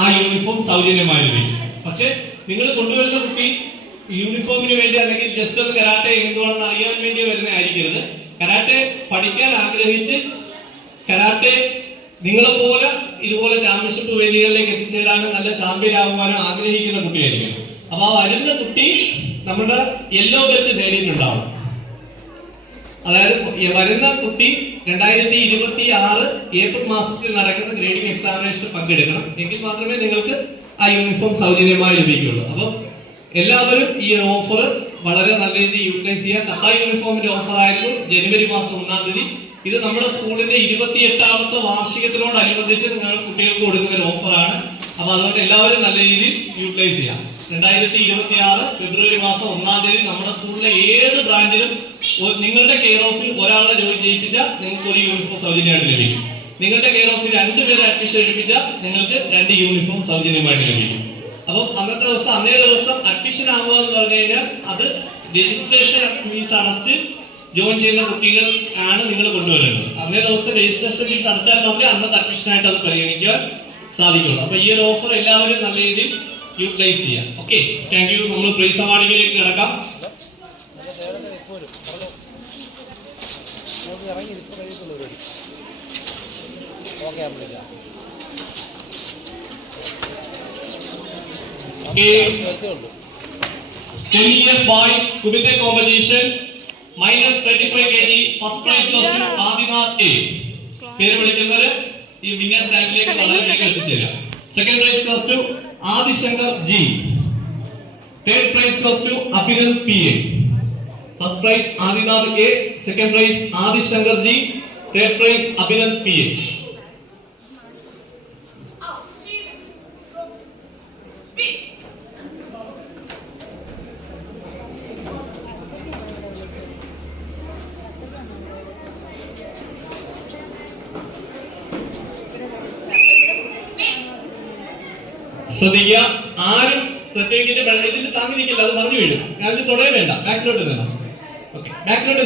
ആ യൂണിഫോം സൗജന്യമായി ലഭിക്കും. പക്ഷെ നിങ്ങൾ കൊണ്ടുവരുന്ന കുട്ടി യൂണിഫോമിന് വേണ്ടി അല്ലെങ്കിൽ ജസ്റ്റ് ഒന്ന് കരാട്ടെ എന്തുവാണെന്ന് അറിയാൻ വേണ്ടി വരുന്നതായിരിക്കരുത്. കരാട്ടെ പഠിക്കാൻ ആഗ്രഹിച്ച് കരാട്ടെ നിങ്ങളെപ്പോലെ ഇതുപോലെ ചാമ്പ്യൻഷിപ്പ് വേദികളിലേക്ക് എത്തിച്ചേരാനും നല്ല ചാമ്പ്യൻ ആകുവാനും ആഗ്രഹിക്കുന്ന കുട്ടിയായിരിക്കണം. അപ്പൊ ആ വരുന്ന കുട്ടി നമ്മുടെ യെല്ലോ ബെൽറ്റ് നേടിയിട്ടുണ്ടാവും. അതായത് വരുന്ന കുട്ടി 2026 ഏപ്രിൽ മാസത്തിൽ നടക്കുന്ന ഗ്രേഡിംഗ് എക്സാമിനേഷന് പങ്കെടുക്കണം. എങ്കിൽ മാത്രമേ നിങ്ങൾക്ക് ആ യൂണിഫോം സൗജന്യമായി ലഭിക്കുകയുള്ളൂ. അപ്പം എല്ലാവരും ഈ ഓഫർ വളരെ നല്ല രീതിയിൽ യൂട്ടിലൈസ് ചെയ്യുക. കഥ യൂണിഫോമിന്റെ ഓഫർ ആയിരുന്നു ജനുവരി മാസം 1-ാം തീയതി. ഇത് നമ്മുടെ സ്കൂളിന്റെ 28ാമത്തെ വാർഷികത്തിനോടനുബന്ധിച്ച് നിങ്ങൾ കുട്ടികൾക്ക് കൊടുക്കുന്ന ഒരു ഓഫറാണ്. അപ്പൊ അതുകൊണ്ട് എല്ലാവരും നല്ല രീതിയിൽ യൂട്ടിലൈസ് ചെയ്യാം. 2026 ഫെബ്രുവരി മാസം 1-ാം തീയതി നമ്മുടെ സ്കൂളിലെ ഏത് ബ്രാഞ്ചിലും നിങ്ങളുടെ കെയർ ഓഫിൽ ഒരാളെ ജോയിൻ ചെയ്യിപ്പിച്ചാൽ നിങ്ങൾക്ക് ഒരു യൂണിഫോം സൗജന്യമായിട്ട് ലഭിക്കും. നിങ്ങളുടെ കെയർ ഓഫിൽ 2 പേരെ അഡ്മിഷൻ എടുപ്പിച്ചാൽ നിങ്ങൾക്ക് 2 യൂണിഫോം സൗജന്യമായിട്ട് ലഭിക്കും. അപ്പം അന്നേ ദിവസം അഡ്മിഷൻ ആവുക എന്ന് പറഞ്ഞു കഴിഞ്ഞാൽ അത് രജിസ്ട്രേഷൻ ഫീസ് അടച്ച് ജോയിൻ ചെയ്യുന്ന കുട്ടികൾ ആണ് നിങ്ങൾ കൊണ്ടുവരുന്നത്. അന്നേ ദിവസം രജിസ്ട്രേഷൻ ഫീസ് അടച്ചാൽ മാത്രമേ അന്നത്തെ അഡ്മിഷനായിട്ട് അത് പരിഗണിക്കാൻ സാധിക്കുള്ളൂ. അപ്പൊ ഈ ഒരു ഓഫർ എല്ലാവരും നല്ല രീതിയിൽ യൂട്ടിലൈസ് ചെയ്യാം. Okay, thank you. നമ്മൾ പ്രൈസ് അവാർഡിലേക്ക് കിടക്കാം. Years boys Kubite competition -35 kg first prize goes to Adinath A. പേര് വിളിക്കുന്നവര് ഈ വിന്നേഴ്സ് റാങ്കിലേക്ക് വളരെ വേഗം എത്തിച്ചേരാം. Second prize goes to Adi Shankar G. Third prize goes to Abhinand PA. First prize Adinath A, second prize Adi Shankar G, third prize Abhinand PA. ശ്രദ്ധിക്കുക, ആരും certificate ഇതിൽ താങ്ങി നിൽക്കില്ല, അത് മറിഞ്ഞു വീഴും. ഞാൻ തൊടേ വേണ്ട, ബാക്കിലോട്ട് നിന്നാ. ഓക്കെ, ബാക്കിലോട്ട്